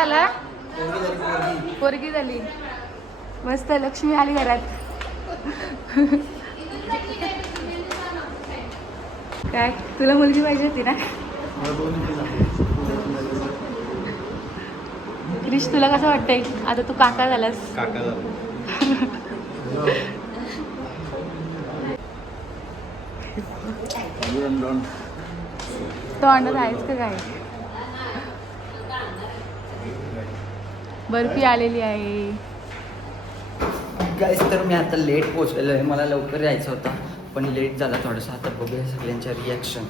काय आला? पोरगी झाली. मस्त लक्ष्मी आली घरात. काय तुला मुलगी पाहिजे होती ना? क्रिश तुला कसं वाटतंय आता तू काका झालास? तो अंडर आहेस का काय? बर्फी आलेली आहे. गाईस तर मी आता लेट पोहोचलेलो आहे. मला लवकर यायचं होता पण लेट झाला थोडंसं. आता बघूया सगळ्यांच्या रिॲक्शन.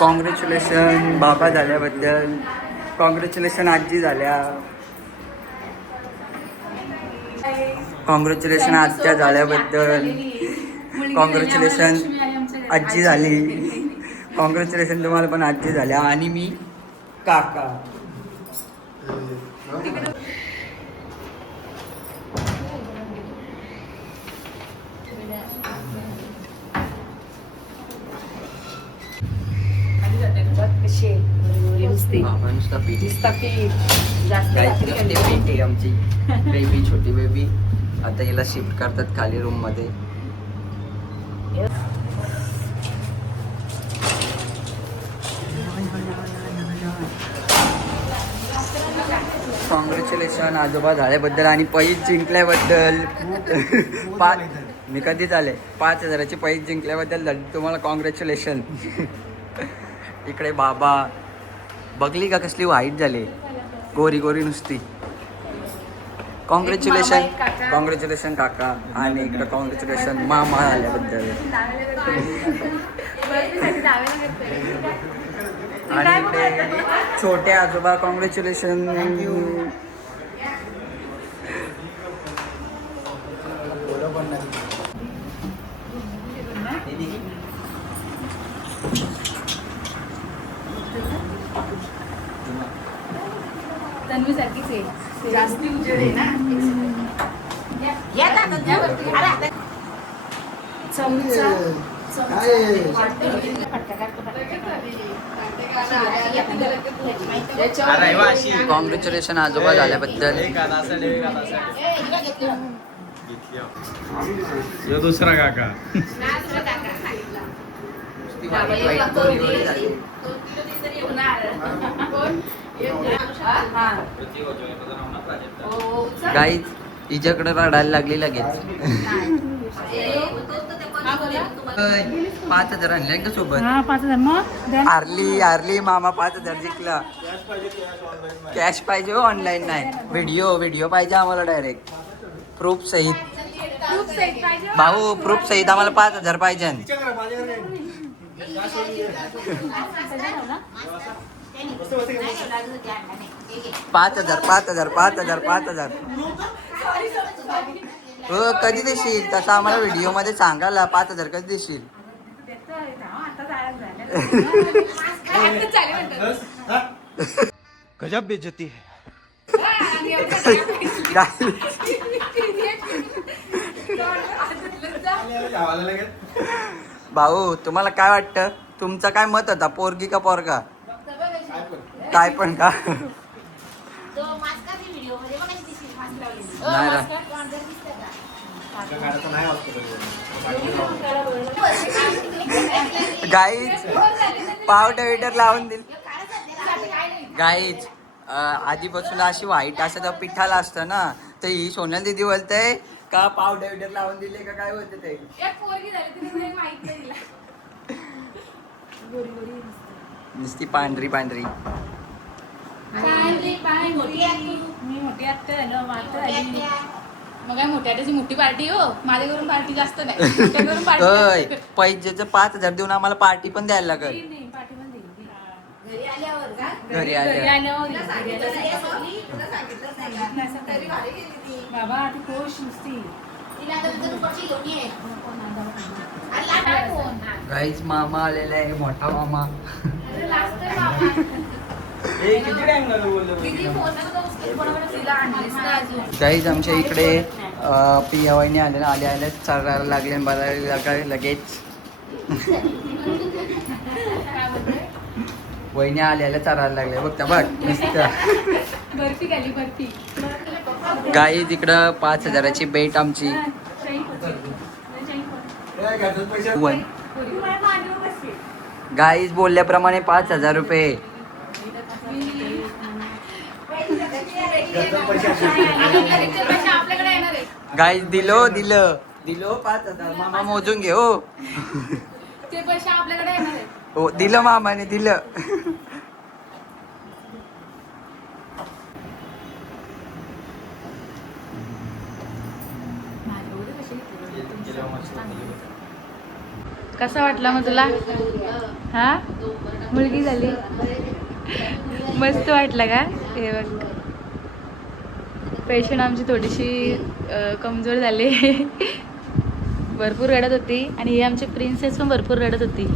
कॉंग्रॅच्युलेशन बाबा झाल्याबद्दल. कॉंग्रॅच्युलेशन आजी झाल्या. कॉंग्रॅच्युलेशन आजच्या झाल्याबद्दल. कॉंग्रॅच्युलेशन आजी झाली. कॉंग्रॅच्युलेशन तुम्हाला पण आजी झाल्या. आणि मी काका. नुसता बेबी आमची बेबी छोटी बेबी. आता हिला शिफ्ट करतात खाली रूम मध्ये. कॉंग्रॅच्युलेशन आजोबा झाल्याबद्दल आणि पैज जिंकल्याबद्दल. मी कधीच आले 5,000ची पैज जिंकल्याबद्दल तुम्हाला कॉंग्रॅच्युलेशन. इकडे बाबा बघली का कसली वाईट झाली. गोरी गोरी नुसती. कॉंग्रॅच्युलेशन कॉंग्रॅच्युलेशन काका. आणि इकडे कॉंग्रॅच्युलेशन मामा आल्याबद्दल. आणि इकडे छोटे आजोबा कॉंग्रॅच्युलेशन. तन्वी सारखीच आहे. जास्ती उजेड आहे ना. कॉंग्रॅच्युलेशन आजोबा झाल्याबद्दल. दुसरा काका. गाईज हिच्याकडे रडायला लागली लगेच. 5,000 आणले का सोबत? 5,000 मग आरली मामा 5,000 जिंकला. कॅश पाहिजे हो, ऑनलाईन नाही. व्हिडिओ पाहिजे आम्हाला डायरेक्ट प्रूफ सहित. भाऊ प्रूफ सहित आम्हाला 5,000 पाहिजे. 5,000. हो कधी देशील तसं आम्हाला व्हिडिओ मध्ये सांगायला. 5,000 कधी देशील? गजब बेइज्जती है. भाऊ तुम्हाला काय वाटतं? तुमचं काय मत होता? पोरगी का पोरगा? काय पण का? गाईच पाव टविटर लावून दिल. गाईच आधीपासून अशी वाईट असं तर पिठाला असतं ना. तर ही सोनल दीदी बोलते का पाव टविटर लावून दिले का काय बोलते ते. नुसती पांढरी मी मोठी आत्या झालो. मग काय मोठ्या त्याची मोठी पार्टी हो. माझ्याकडून पार्टी जास्त नाही. पैजेचं 5,000 देऊन आम्हाला पार्टी पण द्यायला लागेल. पार्टी पण देईल घरी आल्यावर. बाबा ती खुश नुसती. गाईच मामा आलेला आहे. मोठा मामा. गाईज आमच्या इकडे पिया वहिनी आले ना आले चढायला लागले आणि बघायला लागले लगेच. वहिनी आल्याला चढायला लागले बघ बघ नुसतं. बर्फी खाली बर्फी. गाई तिकडं 5,000ची बेट आमची. गाईज बोलल्याप्रमाणे 5,000 रुपये. आपल्याकडे येणार आहे. गाईज दिलो 5,000. मामा मोजून घे हो. ते पैसे आपल्याकडे येणार आहे. हो दिलं मामाने दिलं. कसा वाटला मग तुला? हा मुलगी झाली मस्त वाटलं का? हे बघ पेशंट आमची थोडीशी कमजोर झाली. भरपूर रडत होती आणि ही आमची प्रिन्सेस पण भरपूर रडत होती.